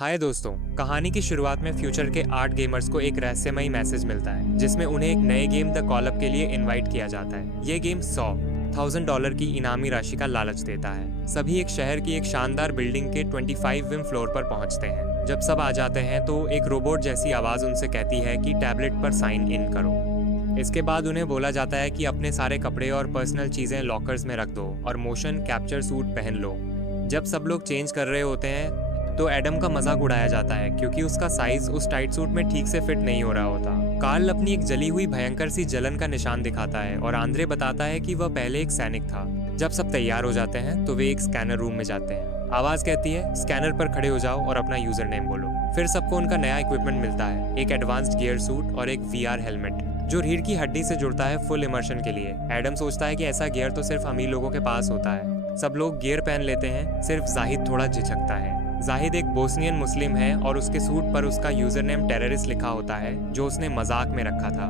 हाय दोस्तों, कहानी की शुरुआत में फ्यूचर के 8 गेमर्स को एक रहस्यमयी मैसेज मिलता है जिसमें उन्हें एक नए गेम द कॉल अप के लिए इनवाइट किया जाता है। ये गेम $100,000 की इनामी राशि का लालच देता है। सभी एक शहर की एक शानदार बिल्डिंग के 25वें फ्लोर पर पहुंचते हैं। जब सब आ जाते हैं तो एक रोबोट जैसी आवाज उनसे कहती है कि टैबलेट पर साइन इन करो। इसके बाद उन्हें बोला जाता है कि अपने सारे कपड़े और पर्सनल चीजें लॉकर्स में रख दो और मोशन कैप्चर सूट पहन लो। जब सब लोग चेंज कर रहे होते हैं तो एडम का मजाक उड़ाया जाता है क्योंकि उसका साइज उस टाइट सूट में ठीक से फिट नहीं हो रहा होता। कार्ल अपनी एक जली हुई भयंकर सी जलन का निशान दिखाता है और आंद्रे बताता है कि वह पहले एक सैनिक था। जब सब तैयार हो जाते हैं तो वे एक स्कैनर रूम में जाते हैं। आवाज कहती है, स्कैनर पर खड़े हो जाओ और अपना यूजर नेम बोलो। फिर सबको उनका नया इक्विपमेंट मिलता है, एक एडवांस्ड गियर सूट और एक VR हेलमेट जो रीढ़ की हड्डी से जुड़ता है फुल इमर्शन के लिए। एडम सोचता है कि ऐसा गियर तो सिर्फ अमीर लोगों के पास होता है। सब लोग गियर पहन लेते हैं, सिर्फ जाहिद थोड़ा झिझकता है। जाहिद एक बोस्नियन मुस्लिम है और उसके सूट पर उसका यूजर नेम टेररिस्ट लिखा होता है जो उसने मजाक में रखा था।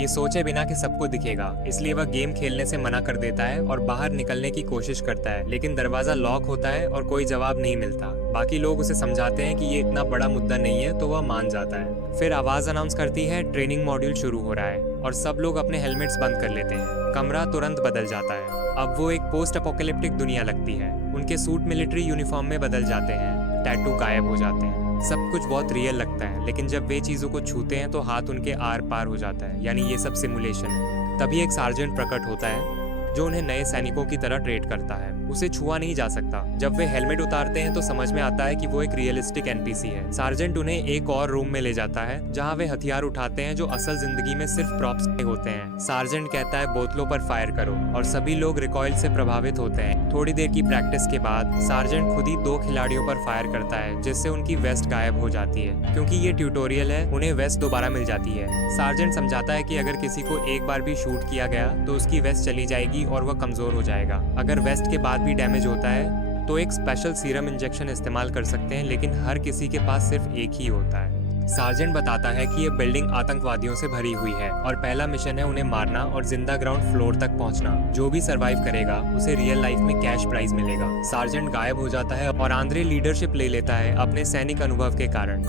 ये सोचे बिना कि सबको दिखेगा, इसलिए वह गेम खेलने से मना कर देता है और बाहर निकलने की कोशिश करता है, लेकिन दरवाजा लॉक होता है और कोई जवाब नहीं मिलता। बाकी लोग उसे समझाते हैं कि ये इतना बड़ा मुद्दा नहीं है तो वह मान जाता है। फिर आवाज अनाउंस करती है, ट्रेनिंग मॉड्यूल शुरू हो रहा है और सब लोग अपने हेलमेट्स बंद कर लेते हैं। कमरा तुरंत बदल जाता है। अब वो एक पोस्ट अपोकैलिप्टिक दुनिया लगती है। उनके सूट मिलिट्री यूनिफॉर्म में बदल जाते हैं, टैटू गायब हो जाते हैं, सब कुछ बहुत रियल लगता है। लेकिन जब वे चीजों को छूते हैं तो हाथ उनके आर पार हो जाता है, यानी ये सब सिमुलेशन है। तभी एक सार्जेंट प्रकट होता है जो उन्हें नए सैनिकों की तरह ट्रीट करता है। उसे छुआ नहीं जा सकता। जब वे हेलमेट उतारते हैं तो समझ में आता है कि वो एक रियलिस्टिक NPC है। सार्जेंट उन्हें एक और रूम में ले जाता है जहां वे हथियार उठाते हैं जो असल जिंदगी में सिर्फ प्रॉप्स होते हैं। सार्जेंट कहता है, बोतलों पर फायर करो और सभी लोग रिकॉइल से प्रभावित होते हैं। थोड़ी देर की प्रैक्टिस के बाद सार्जेंट खुद ही 2 खिलाड़ियों पर फायर करता है जिससे उनकी वेस्ट गायब हो जाती है। क्योंकि ये ट्यूटोरियल है, उन्हें वेस्ट दोबारा मिल जाती है। सार्जेंट समझाता है कि अगर किसी को एक बार भी शूट किया गया तो उसकी वेस्ट चली जाएगी और वह कमजोर हो जाएगा। अगर वेस्ट के बाद भी डैमेज होता है तो एक स्पेशल सीरम इंजेक्शन इस्तेमाल कर सकते हैं, लेकिन हर किसी के पास सिर्फ एक ही होता है। सार्जेंट बताता है कि ये बिल्डिंग आतंकवादियों से भरी हुई है और पहला मिशन है उन्हें मारना और जिंदा ग्राउंड फ्लोर तक पहुंचना। जो भी सरवाइव करेगा उसे रियल लाइफ में कैश प्राइज मिलेगा। सार्जेंट गायब हो जाता है और आंद्रे लीडरशिप ले लेता है अपने सैनिक अनुभव के कारण।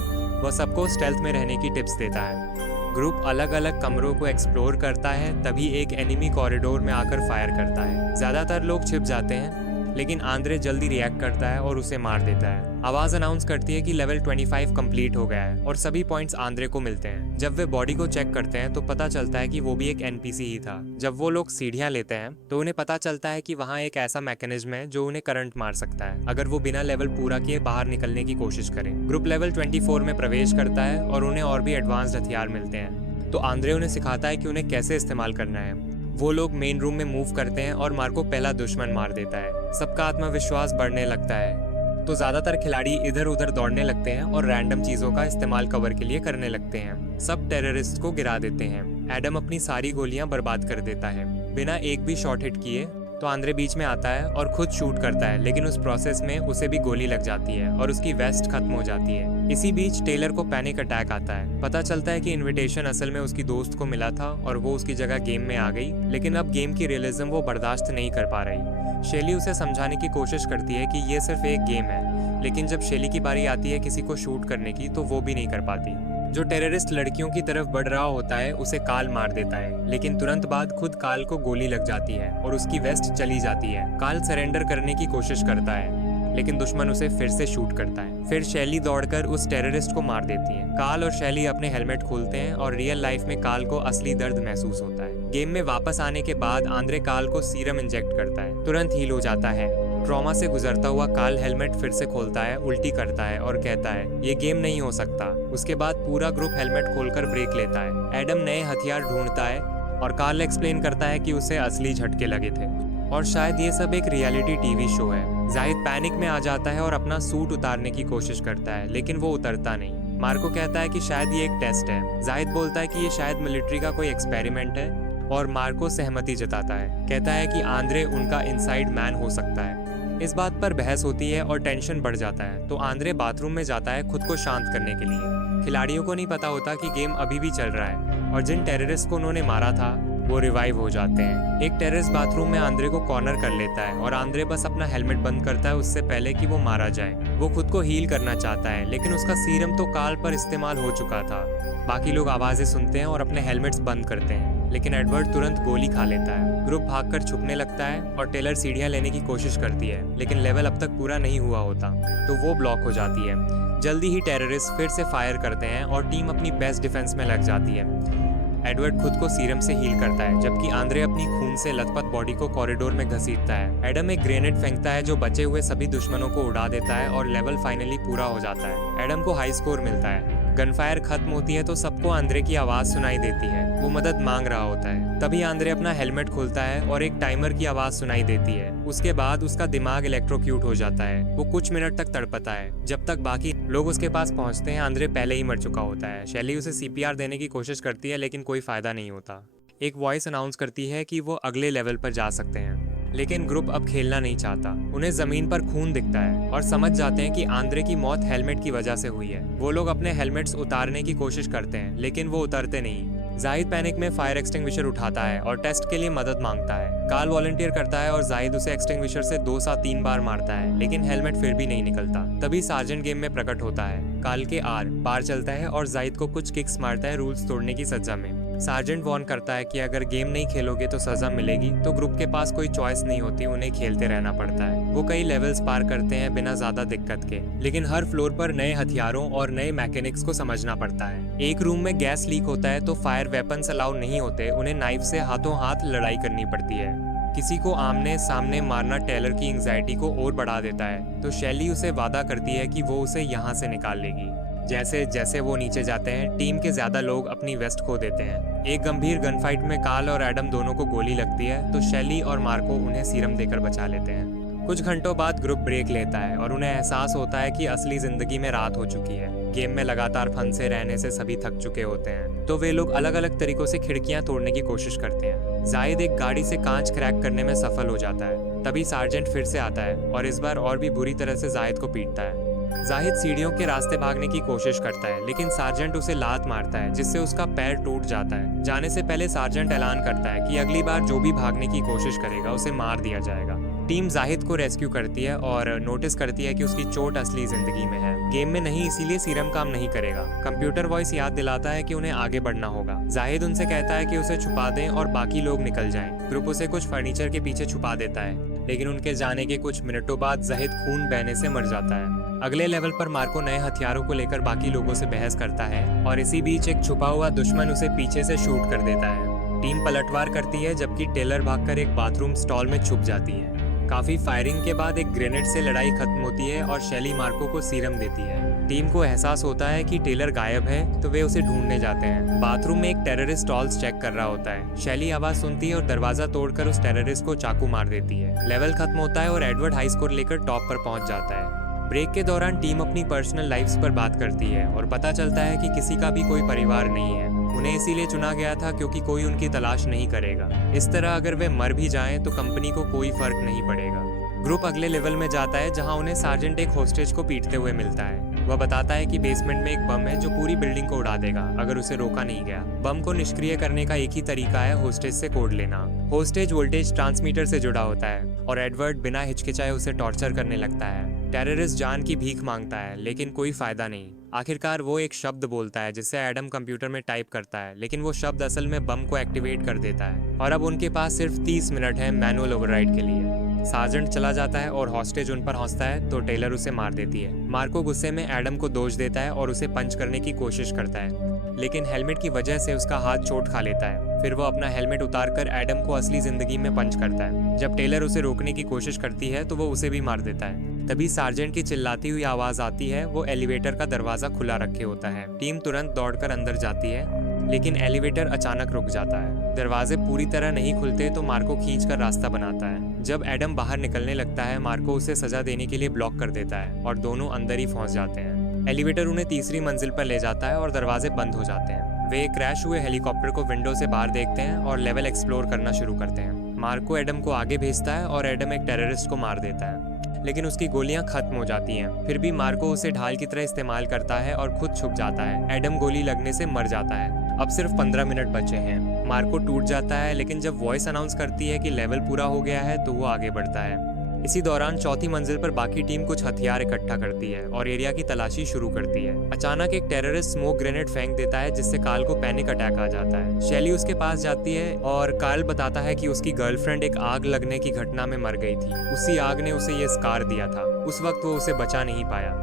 वह सबको स्टेल्थ में रहने की टिप्स देता है। ग्रुप अलग अलग कमरों को एक्सप्लोर करता है, तभी एक एनिमी कॉरिडोर में आकर फायर करता है। ज्यादातर लोग छिप जाते हैं लेकिन आंद्रे जल्दी रिएक्ट करता है और उसे मार देता है। आवाज अनाउंस करती है कि लेवल 25 कंप्लीट हो गया है और सभी पॉइंट्स आंद्रे को मिलते हैं। जब वे बॉडी को चेक करते हैं तो पता चलता है कि वो भी एक NPC ही था। जब वो लोग सीढ़ियां लेते हैं तो उन्हें पता चलता है कि वहाँ एक ऐसा मैकेनिज्म है जो उन्हें करंट मार सकता है अगर वो बिना लेवल पूरा किए बाहर निकलने की कोशिश करें। ग्रुप लेवल 24 में प्रवेश करता है और उन्हें और भी एडवांस्ड हथियार मिलते हैं, तो आंद्रे उन्हें सिखाता है कि उन्हें कैसे इस्तेमाल करना है। वो लोग मेन रूम में मूव करते हैं और मार्को पहला दुश्मन मार देता है। सबका आत्मविश्वास बढ़ने लगता है तो ज्यादातर खिलाड़ी इधर उधर दौड़ने लगते हैं और रैंडम चीजों का इस्तेमाल कवर के लिए करने लगते हैं। सब टेररिस्ट को गिरा देते हैं। एडम अपनी सारी गोलियां बर्बाद कर देता है। बिना एक भी शॉट हिट किए तो आंद्रे बीच में आता है और खुद शूट करता है, लेकिन उस प्रोसेस में उसे भी गोली लग जाती है और उसकी वेस्ट खत्म हो जाती है। इसी बीच टेलर को पैनिक अटैक आता है। पता चलता है कि इनविटेशन असल में उसकी दोस्त को मिला था और वो उसकी जगह गेम में आ गई, लेकिन अब गेम की रियलिज्म वो बर्दाश्त नहीं कर पा रही। शेली उसे समझाने की कोशिश करती है कि ये सिर्फ एक गेम है, लेकिन जब शेली की बारी आती है किसी को शूट करने की तो वो भी नहीं कर पाती। जो टेररिस्ट लड़कियों की तरफ बढ़ रहा होता है उसे काल मार देता है, लेकिन तुरंत बाद खुद काल को गोली लग जाती है और उसकी वेस्ट चली जाती है। काल सरेंडर करने की कोशिश करता है, लेकिन दुश्मन उसे फिर से शूट करता है। फिर शैली दौड़कर उस टेररिस्ट को मार देती है। काल और शैली अपने हेलमेट खोलते हैं और रियल लाइफ में काल को असली दर्द महसूस होता है। गेम में वापस आने के बाद आंद्रे काल को सीरम इंजेक्ट करता है, तुरंत हील हो जाता है। ट्रॉमा से गुजरता हुआ काल हेलमेट फिर से खोलता है, उल्टी करता है और कहता है, ये गेम नहीं हो सकता। उसके बाद पूरा ग्रुप हेलमेट खोलकर ब्रेक लेता है। एडम नए हथियार ढूंढता है और काल एक्सप्लेन करता है कि उसे असली झटके लगे थे और शायद ये सब एक रियलिटी TV शो है। जाहिद पैनिक में आ जाता है और अपना सूट उतारने की कोशिश करता है, लेकिन वो उतरता नहीं। मार्को कहता है कि शायद ये एक टेस्ट है। जाहिद बोलता है कि ये शायद मिलिट्री का कोई एक्सपेरिमेंट है और मार्को सहमति जताता है। कहता है कि आंद्रे उनका इनसाइड मैन हो सकता है। इस बात पर बहस होती है और टेंशन बढ़ जाता है, तो आंद्रे बाथरूम में जाता है खुद को शांत करने के लिए। खिलाड़ियों को नहीं पता होता कि गेम अभी भी चल रहा है और जिन टेररिस्ट को उन्होंने मारा था वो रिवाइव हो जाते हैं। एक टेरेस बाथरूम में आंद्रे को कॉर्नर कर लेता है और आंद्रे बस अपना हेलमेट बंद करता है उससे पहले कि वो मारा जाए। वो खुद को हील करना चाहता है, लेकिन उसका सीरम तो काल पर इस्तेमाल हो चुका था। बाकी लोग आवाजें सुनते हैं और अपने हेलमेट्स बंद करते हैं, लेकिन एडवर्ड तुरंत गोली खा लेता है। ग्रुप भागकर छुपने लगता है और टेलर सीढ़ियां लेने की कोशिश करती है, लेकिन लेवल अब तक पूरा नहीं हुआ होता, तो वो ब्लॉक हो जाती है। जल्दी ही टेररिस्ट फिर से फायर करते हैं और टीम अपनी बेस्ट डिफेंस में लग जाती है। एडवर्ड खुद को सीरम से हील करता है, जबकि आंद्रे अपनी खून से लथपथ बॉडी को कॉरिडोर में घसीटता है। एडम एक ग्रेनेड फेंकता है जो बचे हुए सभी दुश्मनों को उड़ा देता है और लेवल फाइनली पूरा हो जाता है। एडम को हाई स्कोर मिलता है। गनफायर खत्म होती है तो सबको आंद्रे की आवाज सुनाई देती है। वो मदद मांग रहा होता है। तभी आंद्रे अपना हेलमेट खोलता है और एक टाइमर की आवाज सुनाई देती है। उसके बाद उसका दिमाग इलेक्ट्रोक्यूट हो जाता है। वो कुछ मिनट तक तड़पता है। जब तक बाकी लोग उसके पास पहुंचते हैं, आंद्रे पहले ही मर चुका होता है। शैली उसे सीपीआर देने की कोशिश करती है, लेकिन कोई फायदा नहीं होता। एक वॉइस अनाउंस करती है कि वो अगले लेवल पर जा सकते हैं, लेकिन ग्रुप अब खेलना नहीं चाहता। उन्हें जमीन पर खून दिखता है और समझ जाते हैं कि आंद्रे की मौत हेलमेट की वजह से हुई है। वो लोग अपने हेलमेट्स उतारने की कोशिश करते हैं, लेकिन वो उतरते नहीं। जाहिद पैनिक में फायर एक्सटिंग्विशर उठाता है और टेस्ट के लिए मदद मांगता है। काल वॉलंटियर करता है और जाहिद उसे एक्सटिंग्विशर से 2 से 3 बार मारता है, लेकिन हेलमेट फिर भी नहीं निकलता। तभी सार्जेंट गेम में प्रकट होता है। काल के आर पार चलता है और जाहिद को कुछ किक्स मारता है रूल्स तोड़ने की सजा में। सार्जेंट वॉर्न करता है कि अगर गेम नहीं खेलोगे तो सजा मिलेगी, तो ग्रुप के पास कोई चॉइस नहीं होती, उन्हें खेलते रहना पड़ता है। वो कई लेवल्स पार करते हैं बिना ज्यादा दिक्कत के, लेकिन हर फ्लोर पर नए हथियारों और नए मैकेनिक्स को समझना पड़ता है। एक रूम में गैस लीक होता है तो फायर वेपन्स अलाउ नहीं होते, उन्हें नाइफ से हाथों हाथ लड़ाई करनी पड़ती है। किसी को आमने सामने मारना टेलर की एंग्जाइटी को और बढ़ा देता है, तो शैली उसे वादा करती है कि वो उसे यहाँ से निकाल लेगी। जैसे जैसे वो नीचे जाते हैं, टीम के ज्यादा लोग अपनी वेस्ट खो देते हैं। एक गंभीर गनफाइट में काल और एडम दोनों को गोली लगती है, तो शैली और मार्को उन्हें सीरम देकर बचा लेते हैं। कुछ घंटों बाद ग्रुप ब्रेक लेता है और उन्हें एहसास होता है कि असली जिंदगी में रात हो चुकी है। गेम में लगातार फंसे रहने से सभी थक चुके होते हैं, तो वे लोग अलग अलग तरीकों से खिड़कियां तोड़ने की कोशिश करते हैं। जाहिद एक गाड़ी से कांच क्रैक करने में सफल हो जाता है। तभी सार्जेंट फिर से आता है और इस बार और भी बुरी तरह से जाहिद को पीटता है। जाहिद सीढ़ियों के रास्ते भागने की कोशिश करता है, लेकिन सार्जेंट उसे लात मारता है, जिससे उसका पैर टूट जाता है। जाने से पहले सार्जेंट ऐलान करता है कि अगली बार जो भी भागने की कोशिश करेगा उसे मार दिया जाएगा। टीम जाहिद को रेस्क्यू करती है और नोटिस करती है कि उसकी चोट असली जिंदगी में है, गेम में नहीं, इसीलिए सीरम काम नहीं करेगा। कंप्यूटर वॉइस याद दिलाता है कि उन्हें आगे बढ़ना होगा। जाहिद उनसे कहता है कि उसे छुपा दें और बाकी लोग निकल जाएं। ग्रुप उसे कुछ फर्नीचर के पीछे छुपा देता है, लेकिन उनके जाने के कुछ मिनटों बाद जाहिद खून बहने से मर जाता है। अगले लेवल पर मार्को नए हथियारों को लेकर बाकी लोगों से बहस करता है और इसी बीच एक छुपा हुआ दुश्मन उसे पीछे से शूट कर देता है। टीम पलटवार करती है, जबकि टेलर भागकर एक बाथरूम स्टॉल में छुप जाती है। काफी फायरिंग के बाद एक ग्रेनेड से लड़ाई खत्म होती है और शैली मार्को को सीरम देती है। टीम को एहसास होता है कि टेलर गायब है, तो वे उसे ढूंढने जाते हैं। बाथरूम में एक टेररिस्ट स्टॉल्स चेक कर रहा होता है। शैली आवाज सुनती है और दरवाजा तोड़कर उस टेररिस्ट को चाकू मार देती है। लेवल खत्म होता है और एडवर्ड हाई स्कोर लेकर टॉप पर पहुंच जाता है। ब्रेक के दौरान टीम अपनी पर्सनल लाइफ्स पर बात करती है और पता चलता है कि किसी का भी कोई परिवार नहीं है। उन्हें इसीलिए चुना गया था क्योंकि कोई उनकी तलाश नहीं करेगा। इस तरह अगर वे मर भी जाएं तो कंपनी को कोई फर्क नहीं पड़ेगा। ग्रुप अगले लेवल में जाता है, जहां उन्हें सार्जेंट एक होस्टेज को पीटते हुए मिलता है। वह बताता है कि बेसमेंट में एक बम है जो पूरी बिल्डिंग को उड़ा देगा अगर उसे रोका नहीं गया। बम को निष्क्रिय करने का एक ही तरीका है, होस्टेज से कोड लेना। होस्टेज वोल्टेज ट्रांसमीटर से जुड़ा होता है और एडवर्ड बिना हिचकिचाए उसे टॉर्चर करने लगता है। टेररिस्ट जान की भीख मांगता है, लेकिन कोई फायदा नहीं। आखिरकार वो एक शब्द बोलता है जिसे एडम कंप्यूटर में टाइप करता है, लेकिन वो शब्द असल में बम को एक्टिवेट कर देता है और अब उनके पास सिर्फ 30 मिनट है मैनुअल ओवरराइड के लिए। सार्जेंट चला जाता है और हॉस्टेज उन पर हंसता है, तो टेलर उसे मार देती है। मार्को गुस्से में एडम को दोष देता है और उसे पंच करने की कोशिश करता है, लेकिन हेलमेट की वजह से उसका हाथ चोट खा लेता है। फिर वो अपना हेलमेट उतारकर एडम को असली जिंदगी में पंच करता है। जब टेलर उसे रोकने की कोशिश करती है तो वो उसे भी मार देता है। तभी सार्जेंट की चिल्लाती हुई आवाज आती है। वो एलिवेटर का दरवाजा खुला रखे होता है। टीम तुरंत दौड़कर अंदर जाती है, लेकिन एलिवेटर अचानक रुक जाता है। दरवाजे पूरी तरह नहीं खुलते तो मार्को खींचकर रास्ता बनाता है। जब एडम बाहर निकलने लगता है, मार्को उसे सजा देने के लिए ब्लॉक कर देता है और दोनों अंदर ही फंस जाते हैं। एलिवेटर उन्हें तीसरी मंजिल पर ले जाता है और दरवाजे बंद हो जाते हैं। वे क्रैश हुए हेलीकॉप्टर को विंडो से बाहर देखते हैं और लेवल एक्सप्लोर करना शुरू करते हैं। मार्को एडम को आगे भेजता है और एडम एक टेररिस्ट को मार देता है, लेकिन उसकी गोलियां खत्म हो जाती हैं। फिर भी मार्को उसे ढाल की तरह इस्तेमाल करता है और खुद छुप जाता है। एडम गोली लगने से मर जाता है। अब सिर्फ 15 मिनट बचे हैं। मार्को टूट जाता है, लेकिन जब वॉइस अनाउंस करती है कि लेवल पूरा हो गया है तो वो आगे बढ़ता है। इसी दौरान चौथी मंजिल पर बाकी टीम कुछ हथियार इकट्ठा करती है और एरिया की तलाशी शुरू करती है। अचानक एक टेररिस्ट स्मोक ग्रेनेड फेंक देता है, जिससे कार्ल को पैनिक अटैक आ जाता है। शैली उसके पास जाती है और कार्ल बताता है कि उसकी गर्लफ्रेंड एक आग लगने की घटना में मर गई थी। उसी आग ने उसे ये स्कार दिया था। उस वक्त वो उसे बचा नहीं पाया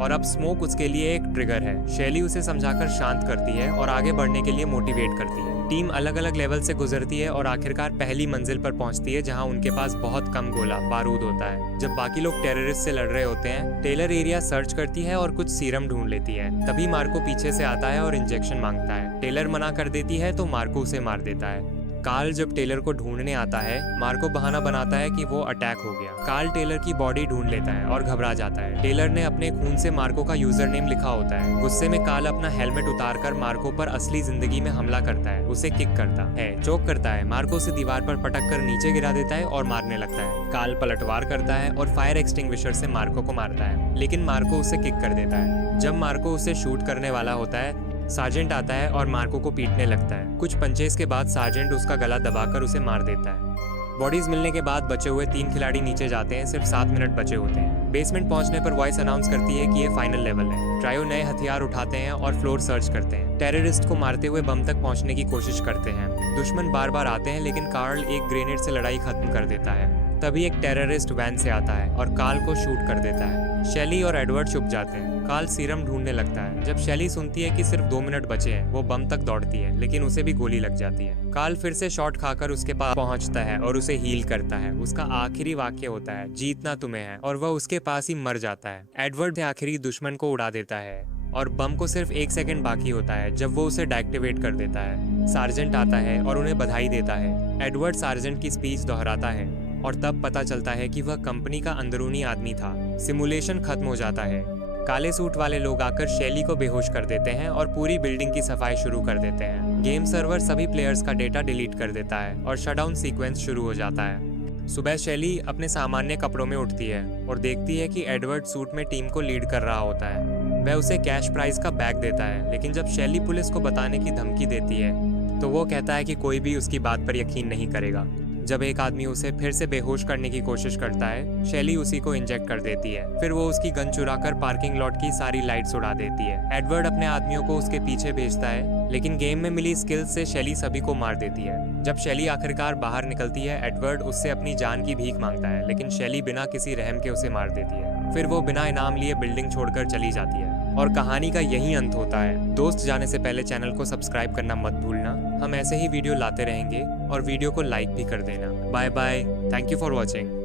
और अब स्मोक उसके लिए एक ट्रिगर है। शैली उसे समझाकर शांत करती है और आगे बढ़ने के लिए मोटिवेट करती है। टीम अलग अलग लेवल से गुजरती है और आखिरकार पहली मंजिल पर पहुंचती है, जहां उनके पास बहुत कम गोला बारूद होता है। जब बाकी लोग टेररिस्ट से लड़ रहे होते हैं, टेलर एरिया सर्च करती है और कुछ सीरम ढूंढ लेती है। तभी मार्को पीछे से आता है और इंजेक्शन मांगता है। टेलर मना कर देती है तो मार्को उसे मार देता है। कार्ल जब टेलर को ढूंढने आता है, मार्को बहाना बनाता है कि वो अटैक हो गया। कार्ल टेलर की बॉडी ढूंढ लेता है और घबरा जाता है। टेलर ने अपने खून से मार्को का यूजर नेम लिखा होता है। गुस्से में कार्ल अपना हेलमेट उतारकर मार्को पर असली जिंदगी में हमला करता है, उसे किक करता है, चोक करता है, मार्को से दीवार पर पटक कर नीचे गिरा देता है और मारने लगता है। कार्ल पलटवार करता है और फायर एक्सटिंग्विशर से मार्को को मारता है, लेकिन मार्को उसे किक कर देता है। जब मार्को उसे शूट करने वाला होता है, सार्जेंट आता है और मार्को को पीटने लगता है। कुछ पंचेस के बाद सार्जेंट उसका गला दबाकर उसे मार देता है। बॉडीज मिलने के बाद बचे हुए 3 खिलाड़ी नीचे जाते हैं। सिर्फ 7 मिनट बचे होते हैं। बेसमेंट पहुंचने पर वॉइस अनाउंस करती है कि ये फाइनल लेवल है। ट्रायो नए हथियार उठाते हैं और फ्लोर सर्च करते हैं। टेररिस्ट को मारते हुए बम तक पहुंचने की कोशिश करते हैं। दुश्मन बार बार आते हैं, लेकिन कार्ल एक ग्रेनेड से लड़ाई खत्म कर देता है। तभी एक टेररिस्ट वैन से आता है और कार्ल को शूट कर देता है। शैली और एडवर्ड छुप जाते हैं। कार्ल सीरम ढूंढने लगता है। जब शैली सुनती है कि सिर्फ 2 मिनट बचे हैं, वो बम तक दौड़ती है, लेकिन उसे भी गोली लग जाती है। कार्ल फिर से शॉट खाकर उसके पास पहुंचता है और उसे हील करता है। उसका आखिरी वाक्य होता है, जीतना तुम्हें है, और वह उसके पास ही मर जाता है। एडवर्ड से आखिरी दुश्मन को उड़ा देता है और बम को सिर्फ 1 सेकंड बाकी होता है जब वो उसे डीएक्टिवेट कर देता है। सार्जेंट आता है और उन्हें बधाई देता है। एडवर्ड सार्जेंट की स्पीच दोहराता है और तब पता चलता है कि वह कंपनी का अंदरूनी आदमी था। सिमुलेशन खत्म हो जाता है। काले सूट वाले लोग आकर शैली को बेहोश कर देते हैं और पूरी बिल्डिंग की सफाई शुरू कर देते हैं। गेम सर्वर सभी प्लेयर्स का डेटा डिलीट कर देता है और शटडाउन सीक्वेंस शुरू हो जाता है। सुबह शैली अपने सामान्य कपड़ों में उठती है और देखती है कि एडवर्ड सूट में टीम को लीड कर रहा होता है। वह उसे कैश प्राइज का बैग देता है, लेकिन जब शैली पुलिस को बताने की धमकी देती है तो वो कहता है कि कोई भी उसकी बात पर यकीन नहीं करेगा। जब एक आदमी उसे फिर से बेहोश करने की कोशिश करता है, शैली उसी को इंजेक्ट कर देती है। फिर वो उसकी गन चुराकर पार्किंग लॉट की सारी लाइट्स उड़ा देती है। एडवर्ड अपने आदमियों को उसके पीछे भेजता है, लेकिन गेम में मिली स्किल्स से शैली सभी को मार देती है। जब शैली आखिरकार बाहर निकलती है, एडवर्ड उससे अपनी जान की भीख मांगता है, लेकिन शैली बिना किसी रहम के उसे मार देती है। फिर वो बिना इनाम लिए बिल्डिंग छोड़कर चली जाती है और कहानी का यही अंत होता है। दोस्त जाने से पहले चैनल को सब्सक्राइब करना मत भूलना। हम ऐसे ही वीडियो लाते रहेंगे और वीडियो को लाइक भी कर देना। Bye bye, thank you for watching.